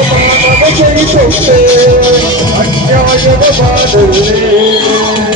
ọmọ ọmọdé kiri kò ṣe àti ọmọ ọmọdé bàbá.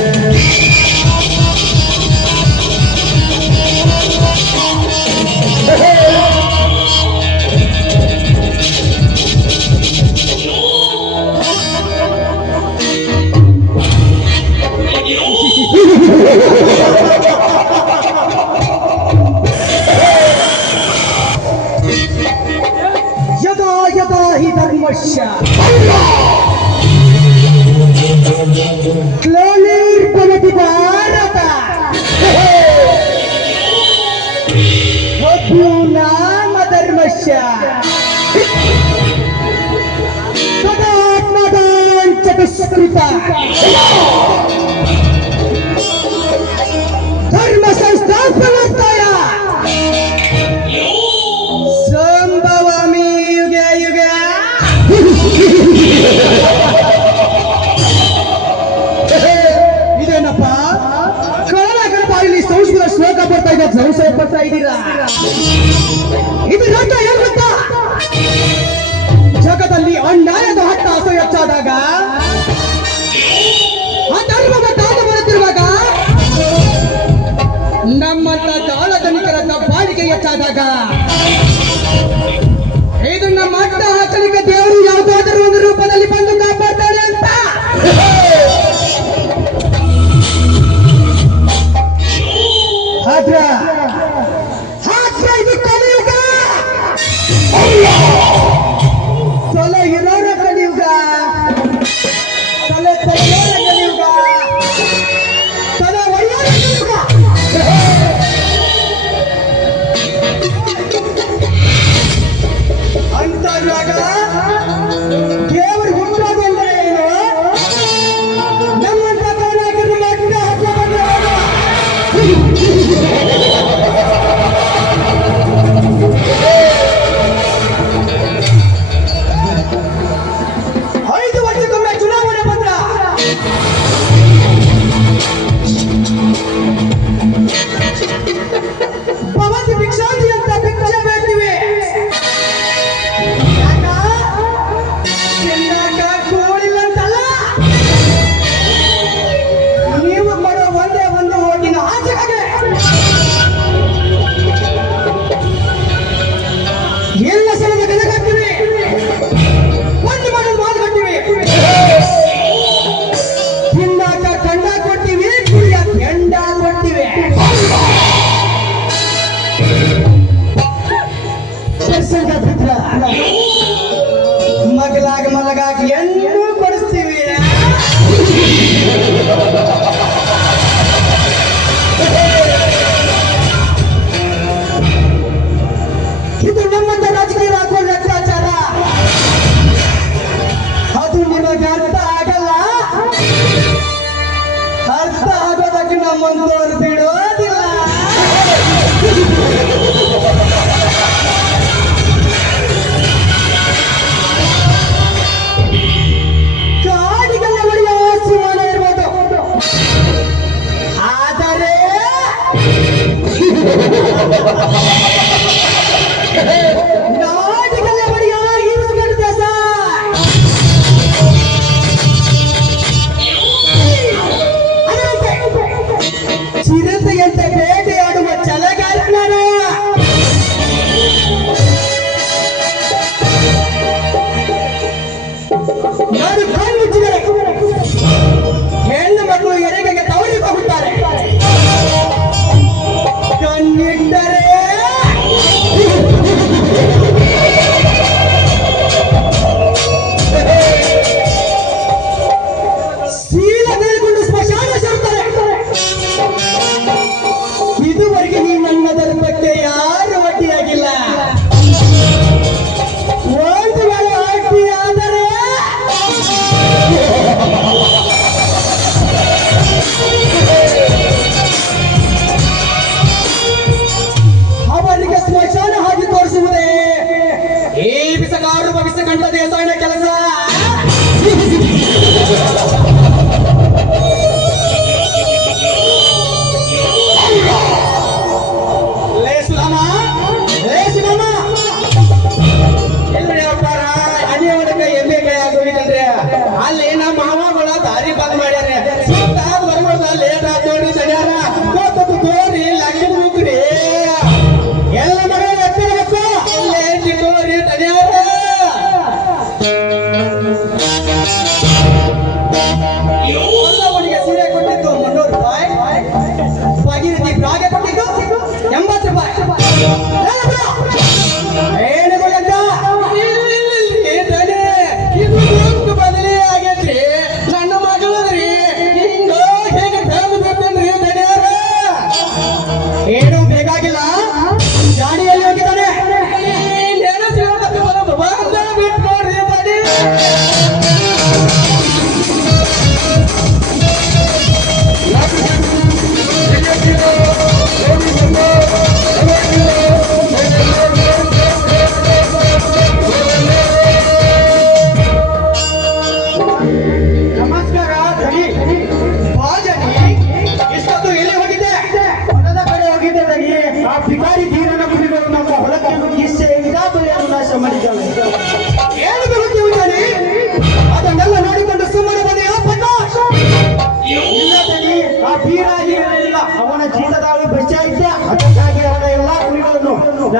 ನವಸ ಎಪ್ಪತ್ತ ಇದ್ದೀರಾ ಇದು ನೋಡ್ತಾ ಏನ್ ಗೊತ್ತಾ ಜಗದಲ್ಲಿ ಅನ್ಯಾಯದ ಹಟ್ಟ ಹಸು ಹೆಚ್ಚಾದಾಗ, ಆ ಬರುತ್ತಿರುವಾಗ, ನಮ್ಮಂತ ಕಾಲಧನಿಕರ ಬಾಳಿಗೆ ಹೆಚ್ಚಾದಾಗ Ha ha ha ಆದರೆ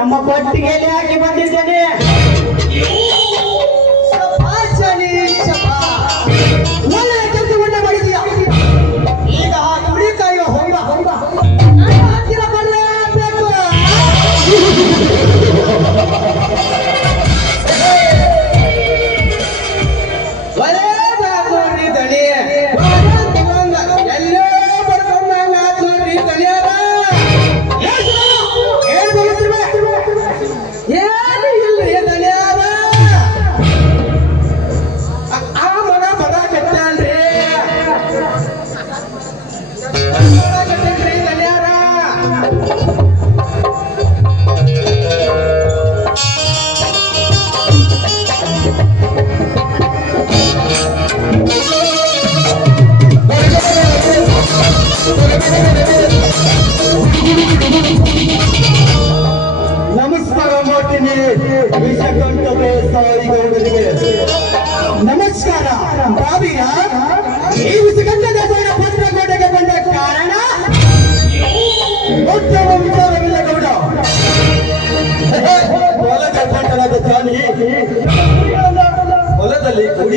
ನಮ್ಮ ಪಟ್ಟಿಗೆ ಹಾಕಿ ಬಂದೆ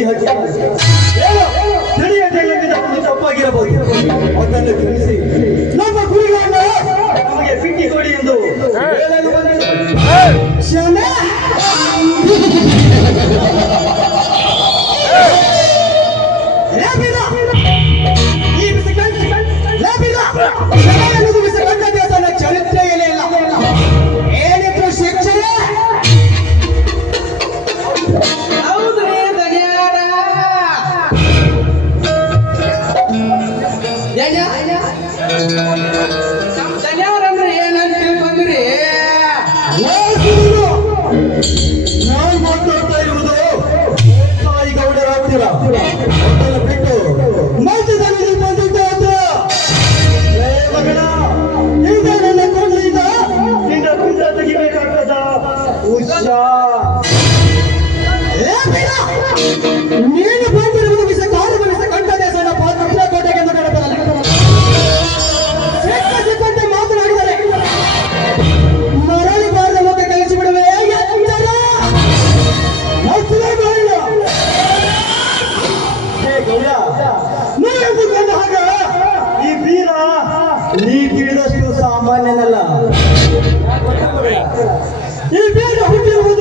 ಹಚ್ಚಿ ತಿಳಿಯದೆ ತಪ್ಪಾಗಿರಬಹುದು. ನಮ್ಮ ಅಂದ್ರೆ ಏನಂತ ತಿಳ್ಕೊಂಡ್ರಿ? ನೀ ತಿಳಿದಷ್ಟು ಸಾಮಾನ್ಯನಲ್ಲ. ಈ ಬೇಗ ಹುಟ್ಟಿರುವುದು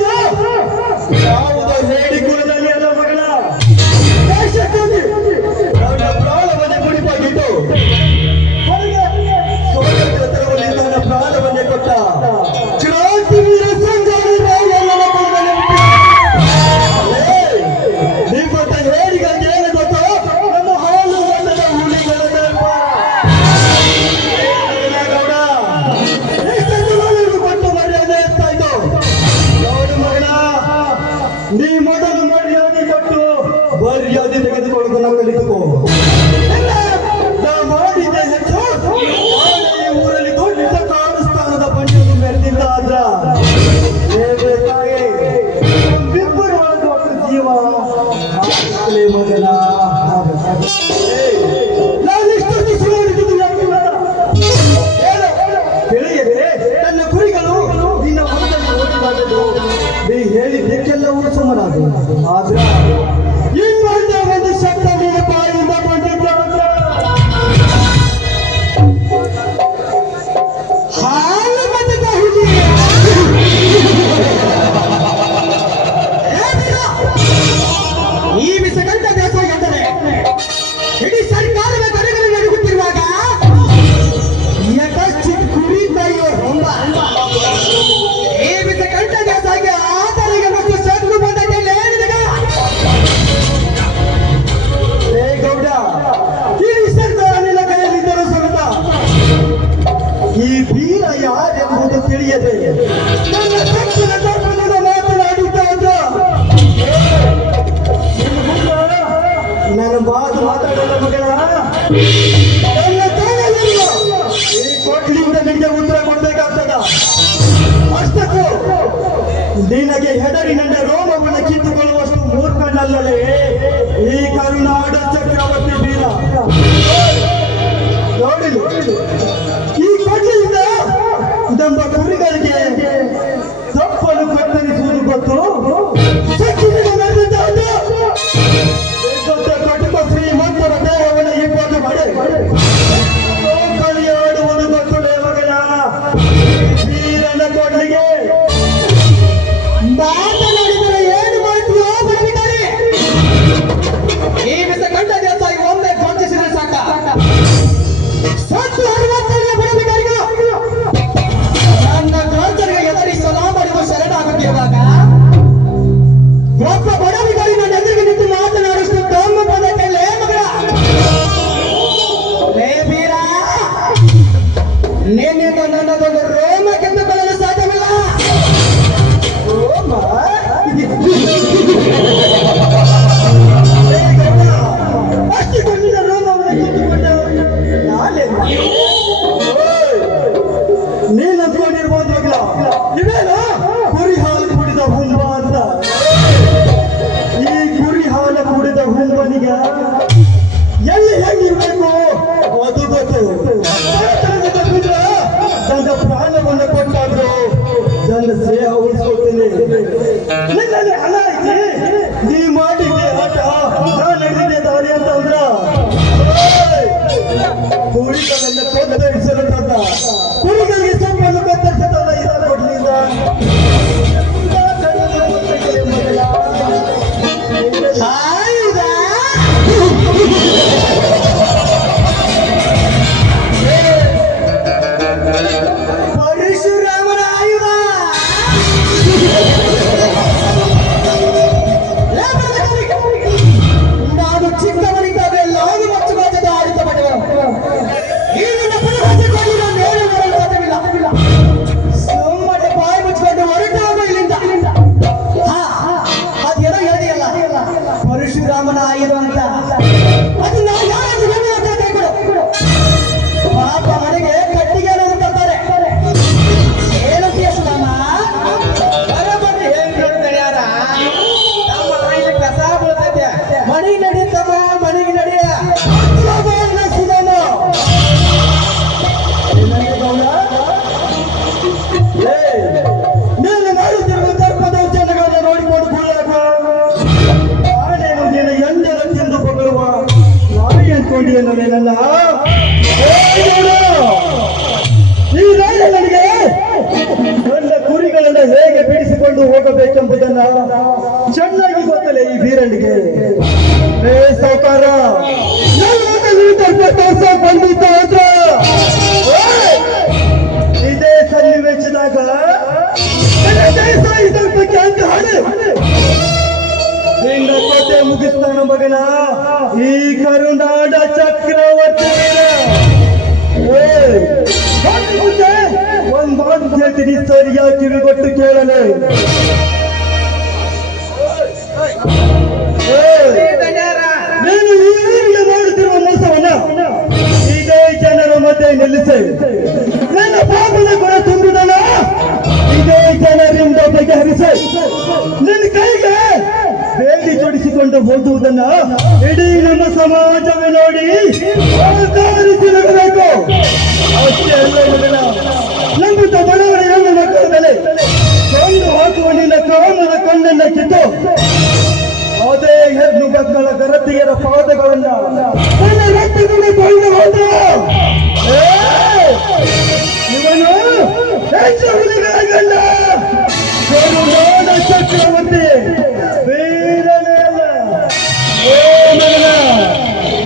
ದೇವರಿನಿಂದ ರೋಮವನ್ನು ಕಿತ್ತುಕೊಳ್ಳುವಷ್ಟು ಮೂರ್ಖನಲ್ಲವೇ levantar. ರೇ ಸೌಕಾರ ಬಂದಿದ್ದ ಇದೇ ಸನ್ನಿವೇಶದಾಗ ಬಗ್ಗೆ ಅಂತ ಹಾಡಿ. ನಿನ್ನ ಕತೆ ಮುಗಿಸ್ತಾನ ಮಗನ, ಈ ಕರುನಾಡ ಚಕ್ರವರ್ತಿ ಒಂದ್ ಮಾತು ಹೇಳ್ತೀನಿ, ಸರಿಯಾಗಿ ತಿರುಗೊಟ್ಟು ಕೇಳಲೇ. ನೀವೇ ಮಾಡುತ್ತಿರುವ ಮೋಸವನ್ನ ಈಗ ಜನರ ಮಧ್ಯೆ ನಿಲ್ಲಿಸಿ. ನನ್ನ ಪಾಪದ ಗುಣ ತುಂಬುದಲ್ಲ? ಇದೇ ಜನರಿಂದ ಬಗೆಹರಿಸಿ. ನನ್ನ ಕೈಗೆ ಬೇಡಿ ಜೋಡಿಸಿಕೊಂಡು ಓದುವುದನ್ನ ಇಡೀ ನಮ್ಮ ಸಮಾಜವೇ ನೋಡಿ ನಗಬೇಕು. ಅಷ್ಟೇ ಅಲ್ಲ ನಂಬಿದ್ದ ಬಡವರ ಹೆಣ್ಣು ಮಕ್ಕಳ ಬೆಲೆ ಕೊಂಡು ಹಾಕುವ ನಿನ್ನ ಕಾಮದ ಕಣ್ಣನ್ನ ಕಿತ್ತು. ಅದೇ ಹೆಣ್ಣು ಮಕ್ಕಳ ಗರತಿಯರ ಪಾದಗಳನ್ನ ರಕ್ತದಲ್ಲಿ ತೊಳೆದು ಹೋದ್ರು. ಏ! ಇವನು ಹೆಚ್ಚು ಹುಲಿಗಳಲ್ಲ ಚಕ್ರವರ್ತಿ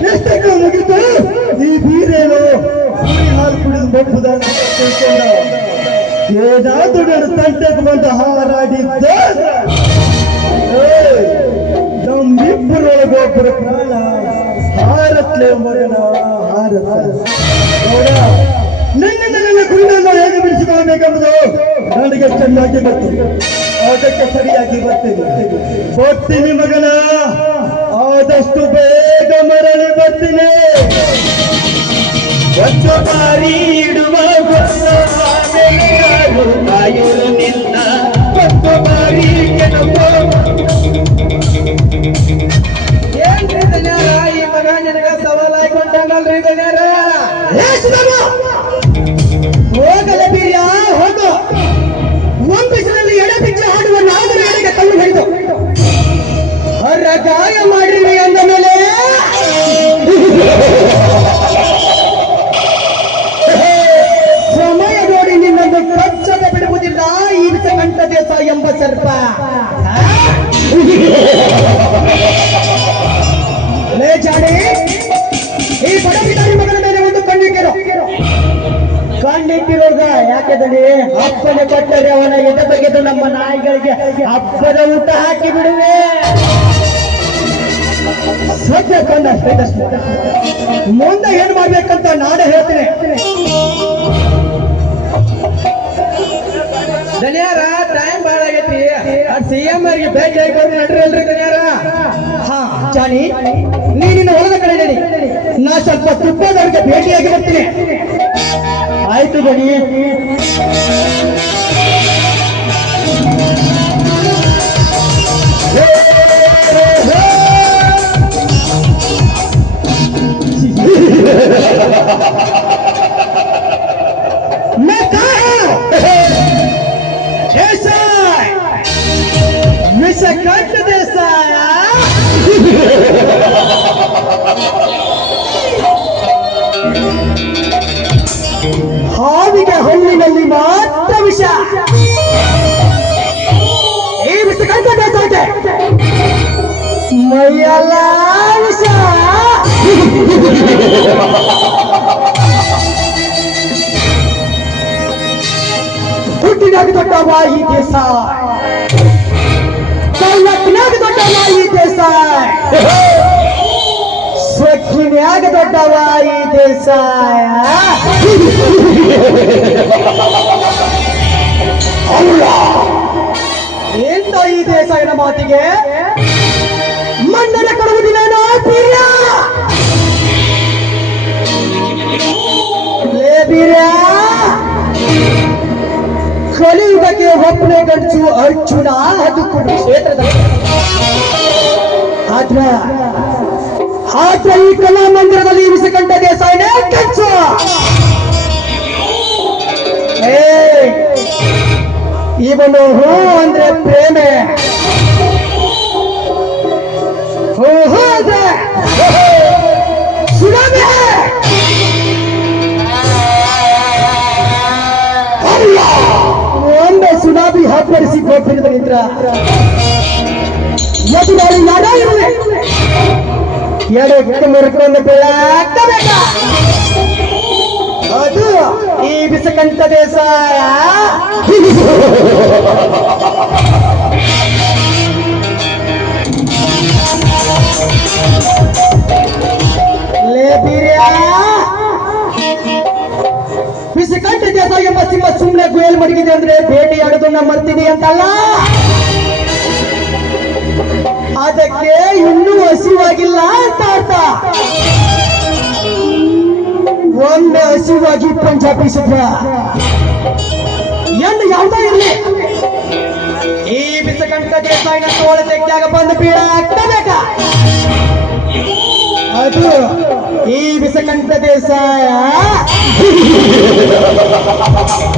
ಎಷ್ಟಕ್ಕೆ ಮುಗಿತು. ಈ ಬೀರೇನು? ಹಾಲು ಕುಡಿದು ತಿಳ್ಕೊಂಡ. ಏನಾದರೂ ತಂಟೆಗೆ ಬಂದು ಹಾರಾಡಿದ್ದ. ಒಬ್ಬರ ಪ್ರಾಣ ಹಾರತ್ಲೆ ಹಾರತ್ತ ನೋಡ ನಿನ್ನಿಂದ ನನ್ನ ಗುರಿಯನ್ನು ಹೇಗೆ ಬಿಡಿಸಿಕೊಳ್ಳಬೇಕೆಂಬುದು ನನಗೆ ಚೆನ್ನಾಗಿ ಗೊತ್ತು ಅದಕ್ಕೆ ಸರಿಯಾಗಿ ಬರ್ತೀನಿ ಬರ್ತೀನಿ ಮಗನ. ಆದಷ್ಟು ಬೇಗ ಮರಳಿ ಬರ್ತೀನಿ. ಒಂದು ಬಾರಿ ಇಡುವ ನಿನ್ನ ಒಂದು ಬಾರಿ ಕೆನಪೋ ಏನ್ರಿ ದನ್ಯಾರ ಈ ಮಗ ನಿನಗ ಸವಾಲ್ ಹೋಗಲ ಬೀರ್ಯ ಹೋಗು ಬಿಚ್ಚಿ ಹಾಡುವ ನಾಗರ ಎಡೆಗೆ ಕಣ್ಣು ಹಿಡಿದು ಮಾಡಿರಿ ಮೇಲೆ ಸಮಯ ನೋಡಿ ನಿನ್ನನ್ನು ಬಿಡುವುದಿಲ್ಲ ಈ ಎಂಬ ಸರ್ಪ ಲೇ ಜಾಡಿ. ಈ ಬಡ ಬಿಡಾರಿ ಮಗನ ಮೇಲೆ ಒಂದು ಕಣ್ಣಿಟ್ಟಿರೋ. ಕಣ್ಣಿಟ್ಟಿರೋಗ ಯಾಕೆ ದಡಿ ಅಪ್ಪನೆ ಕೊಟ್ಟರೆ ಅವನ ಎದೆ ತೆಗೆದು ನಮ್ಮ ನಾಯಿಗಳಿಗೆ ಹಬ್ಬದ ಊಟ ಹಾಕಿ ಬಿಡುವೆ. ಸದ್ಯ ಕಂಡ ಮುಂದೆ ಏನ್ ಮಾಡ್ಬೇಕಂತ ನಾನೇ ಹೇಳ್ತೀನಿ. ದನಿಯಾರ ಟೈಮ್ ಭಾಳ ಆಗೈತಿ ಸಿ ಎಂ ಅವರಿಗೆ ಭೇಟಿ ಆಗಿ ನಡ್ರಿ ಅಲ್ರಿ ದನಿಯಾರ ಹಾ. ಜಾನಿ ನೀನಿನ ಹೊಲದ ಕಡೆ ನಡಿ. ನಾ ಸ್ವಲ್ಪ ತುಪ್ಪದವರಿಗೆ ಭೇಟಿಯಾಗಿ ಬರ್ತೀನಿ. ಆಯ್ತು ಗಣಿ ಮೈಯಲ್ಲ ವಿಷ ಹುಟ್ಟಿನಾಗ ದೊಡ್ಡವ ಈ ದೇಶ ಕಲ್ಲಕ್ಕಿನಾಗ ದೊಡ್ಡವ ಈ ದೇಶ ಸ್ವಚ್ಛನ್ಯಾಗ ದೊಡ್ಡವ ಈ ದೇಶ ಅಲ್ಲ ಎಂತ ಈ ದೇಸಾಯನ ಮಾತಿಗೆ ಲೇ ಬೀರ್ಯ ಕಲಿಯುಗಕ್ಕೆ ಒಬ್ಬನೇ ಗಂಡಸು ಅರ್ಜುನ, ಅದು ಕುರುಕ್ಷೇತ್ರದ ಆದ್ರ ಆದ್ರ ಈ ಕಲಾ ಮಂದಿರದಲ್ಲಿ ವಿಷಕಂಠ ದೇಸಾಯಿನೇ ಕಚ್ಚು ಇವನು ಹೂ ಅಂದ್ರೆ ಪ್ರೇಮೆ. ಹೂ ಹೂ ಅಂದ್ರೆ ಹಾಪರಿಸಿ ಗೋಪಿನದ ನಿಂತ್ರ ಎದುರಾಳಿ ಯಾರ ಇರುವೆ ಎಡಕ್ಕೆ ಮುರುಕೊಂಡು ಬೆಳಕಬೇಕ ಅದು ಈ ಬಿಸಕಂತ ದೇಸಾಯ ಮಡಗಿದೆ ಅಂದ್ರೆ ಬೇಟೆಯಾಡೋದನ್ನ ಮರ್ತಿದೆ ಅಂತಲ್ಲ? ಅದಕ್ಕೆ ಇನ್ನೂ ಹಸಿವಾಗಿಲ್ಲ ಅಂತ ಅರ್ಥ. ಒಮ್ಮೆ ಹಸಿವಾಗಿ ಪಂಜಾಬಿ ಸುಧ್ರ ಎಂದು ಯಾವ್ದೋ ಇರಲಿ. ಈ ಬಿಸಕಂಠ ದೇಸಾಯಿನ ತೋಳ ತೆಗ್ದಾಗ ಬಂದು ಬೀಳ ಆಗ್ತಬೇಕ ಅದು ಈ ಬಿಸಕಂಠ ದೇಸಾಯ.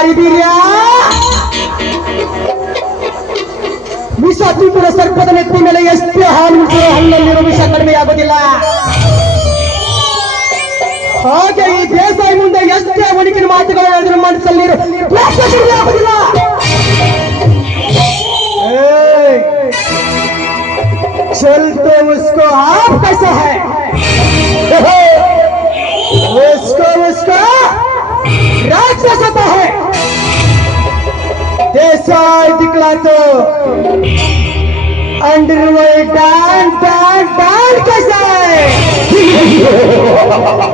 ಬಡ ಬಿಕಾರಿ ಬೀರ್ಯ ವಿಷ ತುಂಬಿದ ಸರ್ಪದ ನೆತ್ತಿ ಮೇಲೆ ಎಷ್ಟೇ ಹಾಲು ಉಳಿಸಿರೋ ಹಣ್ಣಲ್ಲಿರೋ ವಿಷ ಕಡಿಮೆ ಆಗೋದಿಲ್ಲ ಹಾಗೆ ಈ ದೇಸಾಯಿ ಮುಂದೆ ಎಷ್ಟೇ ಒಣಗಿನ ಮಾತುಗಳು ಹೇಳಿದ್ರು ಮನಸ್ಸಲ್ಲಿರೋ ದ್ವೇಷ ಕಡಿಮೆ ಆಗೋದಿಲ್ಲ ಏಯ್, चल तो उसको आप कैसा है उसको उसका राक्षस होता है हे देशाय तिकडाचं. अंडरवर्ल्ड डान्स डान्स डान्स कसा आहे?